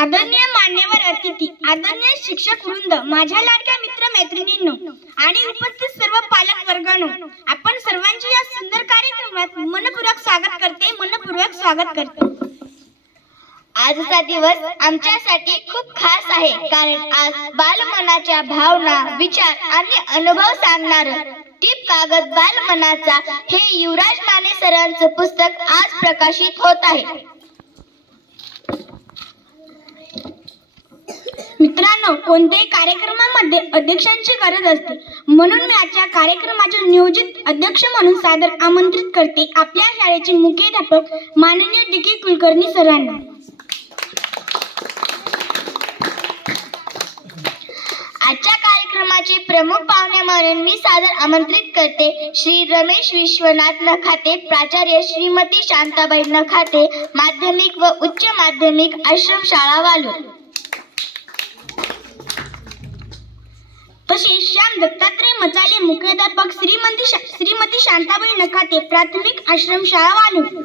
आदरणीय मान्यवर अतिथी, आदरणीय शिक्षक वृंद, माझ्या लाडक्या मित्र मैत्रिणींनो आणि उपस्थित सर्व पालक वर्गांनो, आपण सर्वांचे या सुंदर कार्यक्रमात मनपूर्वक स्वागत करते। आजचा दिवस आमच्यासाठी खूप खास आहे, कारण आज बालमनाच्या भावना, विचार आणि अनुभव सांगणार टिप कागद बालमनाचा हे युवराज माने सरांचं पुस्तक आज प्रकाशित होत आहे। मित्रांनो, कोणत्याही कार्यक्रमामध्ये अध्यक्षांची गरज असते, म्हणून मी आजच्या कार्यक्रमाचे नियोजित अध्यक्ष म्हणून सादर आमंत्रित करते आपल्या शाळेचे मुख्याध्यापक माननीय डी.के. कुलकर्णी सरांना। आजच्या कार्यक्रमाचे प्रमुख पाहुणे म्हणून मी सादर आमंत्रित करते श्री रमेश विश्वनाथ नखाते, प्राचार्य श्रीमती शांताबाई नखाते, माध्यमिक व उच्च माध्यमिक आश्रमशाळा वालूर। तसेच श्याम दत्तात्रय मचाले, मुख्याध्यापक श्रीमती शांताबाई नखाते, प्राथमिक आश्रमशाळा वालूर।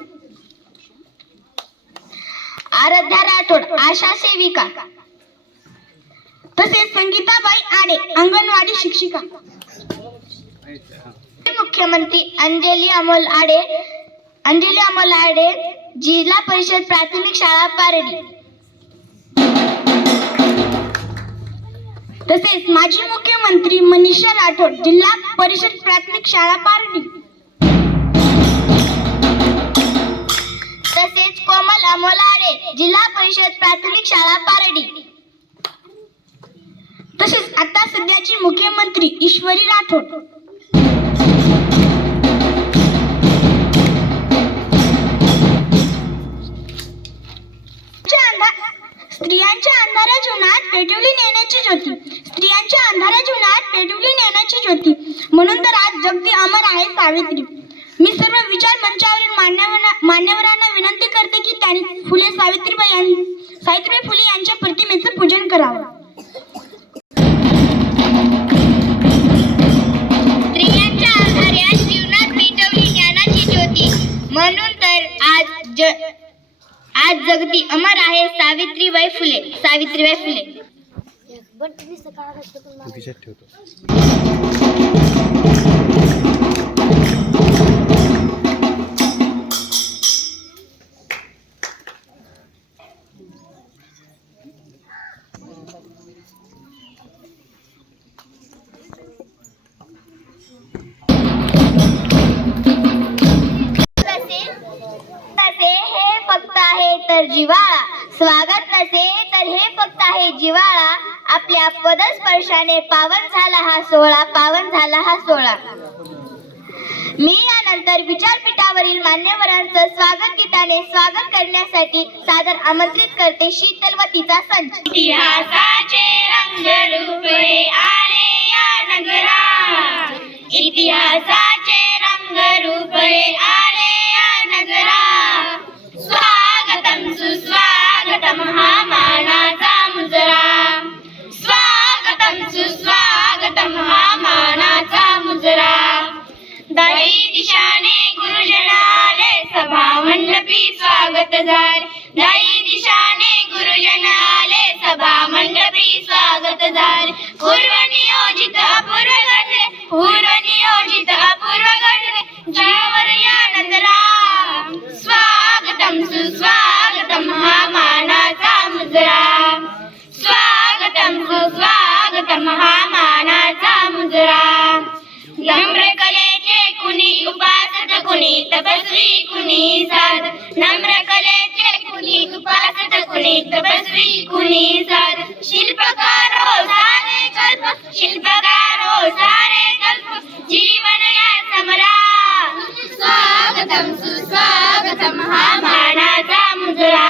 आराध्या राठोड, आशा सेविका। तसेच संगीताबाई आडे, अंगणवाडी शिक्षिका। मुख्यमंत्री अंजली अमोल आडे, जिल्हा परिषद प्राथमिक शाळा पारडी। तसेच माजी मुख्यमंत्री मनीषा राठोड, जिल्हा परिषद प्राथमिक शाळा पारडी। तसेच कोमल अमोल आडे, जिल्हा परिषद प्राथमिक शाळा पारडी। तसेच आता सध्याची मुख्यमंत्री ईश्वरी राठोड। स्त्रियांच्या अंधाऱ्या जीवनात पेटवली नेण्याची ज्योती, म्हणून तर आज जगती अमर आहे सावित्री। मी सर्व विचार मंचावरील मान्यवरांना विनंती करते की त्यांनी सावित्रीबाई फुले यांच्या प्रतिमेचं पूजन करावं। स्त्रियांच्या अंधाऱ्या जीवनात पेटवली ज्ञानाची ज्योती, म्हणून तर आज जगती अमर आहे सावित्रीबाई फुले। हे फक्त आहे तर जिव्हाळा, स्वागत नसे तर हे फक्त आहे जिव्हाळा, आपल्या पदस्पर्शाने पावन झाला हा सोहळा। मी यानंतर विचारपीठावरील मान्यवरांचं स्वागत गीताने स्वागत करण्यासाठी सादर आमंत्रित करते शीतलवतीचा संच। इतिहासाचे रंगरूपे आले या नगरात, इतिहासाचे रंगरूपे आले या नगरात, स्वागतम सुस्वागतम हा मानाचा मुजरा, स्वागतम सुस्वागतम हा मानाचा मुजरा। दाई दिशाने गुरुजन आले, सभा मंडपी स्वागत झाले, दाई दिशाने गुरुजन आले, सभा मंडपी स्वागत झाले। पूर्वनियोजित अपूर्व घडले, जीवावर या नजरा, स्वागतम सुस्वागतम हा मानाचा मुजरा, स्वागतम सुस्वागतम हा मानाचा मुजरा। नम्र कलेचे कुणी उपासक, कुणी तपस्वी, कुणी साध, नम्र कलेचे कुणी उपासक, कुणी तपस्वी, कुणी साध, शिल्पकारो सारे कल्प, जीवन या समरा, स्वागतम सुस्वागतम हा मानाचा मुजरा,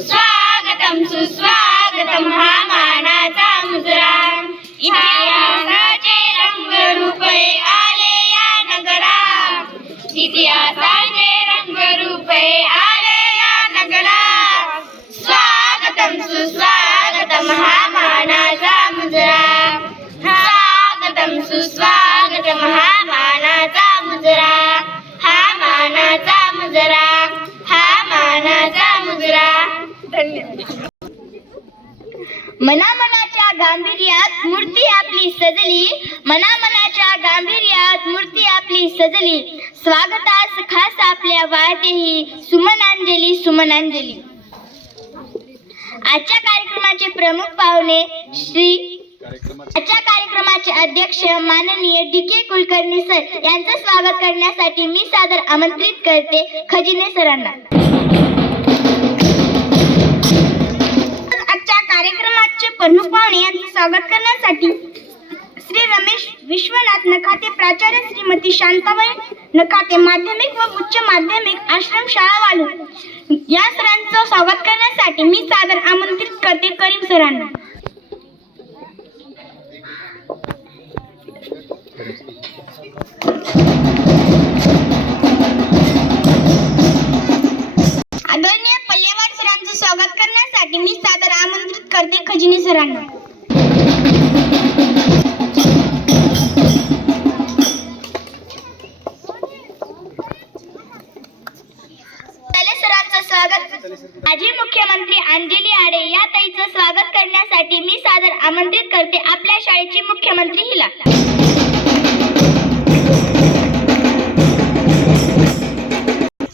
स्वागतम सुस्वागतम हा मानाचा मुजरा। इतिहासाचे रंगरूपे आले या नगरात, इतिहासाचे रंगरूपे आले या नगरात, स्वागतम सुस्वागतम हा मानाचा मुजरा, स्वागतम सुस्वागतम हा मानाचा मुजरा, हा मानाचा मुजरा, हा मानाचा मुजरा। धन्यवाद। मनामनाच्या गांभीर्यात मूर्ती आपली सजली, मनामनाच्या गांभीर्यात मूर्ती आपली सजली, स्वागतास खास आपल्या वाळतेही सुमनांजली सुमनांजली. आजच्या कार्यक्रमाचे प्रमुख पाहुणे आजच्या कार्यक्रमाचे अध्यक्ष माननीय डी.के. कुलकर्णी सर यांचं स्वागत करण्यासाठी मी सादर आमंत्रित करते खजिने सरांना. आजच्या कार्यक्रमाचे प्रमुख पाहुणे यांचं स्वागत करण्यासाठी श्री रमेश विश्वनाथ नखाते, प्राचार्य श्रीमती शांताबाई नखाते, माध्यमिक व उच्च माध्यमिक आश्रमशाळा वालू या सरांचं स्वागत करण्यासाठी मी सादर आमंत्रित करते करीम सरांना. आदरणीय पल्लेवाड सरांचं स्वागत करण्यासाठी मी सादर आमंत्रित करते खजिने सरांना. सरांचं स्वागत. माजी मुख्यमंत्री अंजली आडे या ताईचं स्वागत करण्यासाठी मी सादर आमंत्रित करते आपल्या शाळेची मुख्यमंत्री हिला.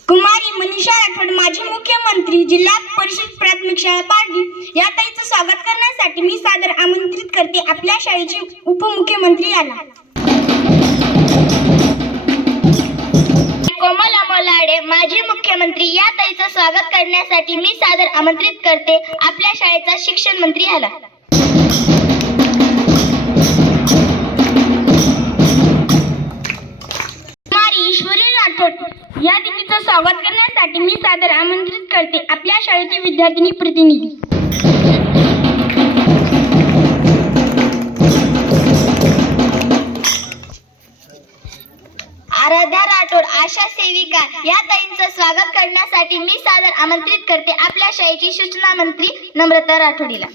कुमारी मनीषा राठोड, माजी मुख्यमंत्री, जिल्हा परिषद प्राथमिक शाळा पारडी या ताईचं स्वागत करण्यासाठी मी सादर आमंत्रित करते आपल्या शाळेची उपमुख्यमंत्री याला. कोमल अमोलाडे, माजी मुख्यमंत्री या ताईचं स्वागत करण्यासाठी मी सादर आमंत्रित करते आपल्या शाळेचा शिक्षण मंत्री ह्याला. कुमारी ईश्वरी राठोड या दिदीचं स्वागत करण्यासाठी मी सादर आमंत्रित करते आपल्या शाळेची विद्यार्थिनी प्रतिनिधी. आराध्या राठोड, आशा सेविका या ताईंचं स्वागत करण्यासाठी मी सादर आमंत्रित करते आपल्या शाळेची सूचना मंत्री नम्रता राठोडीला.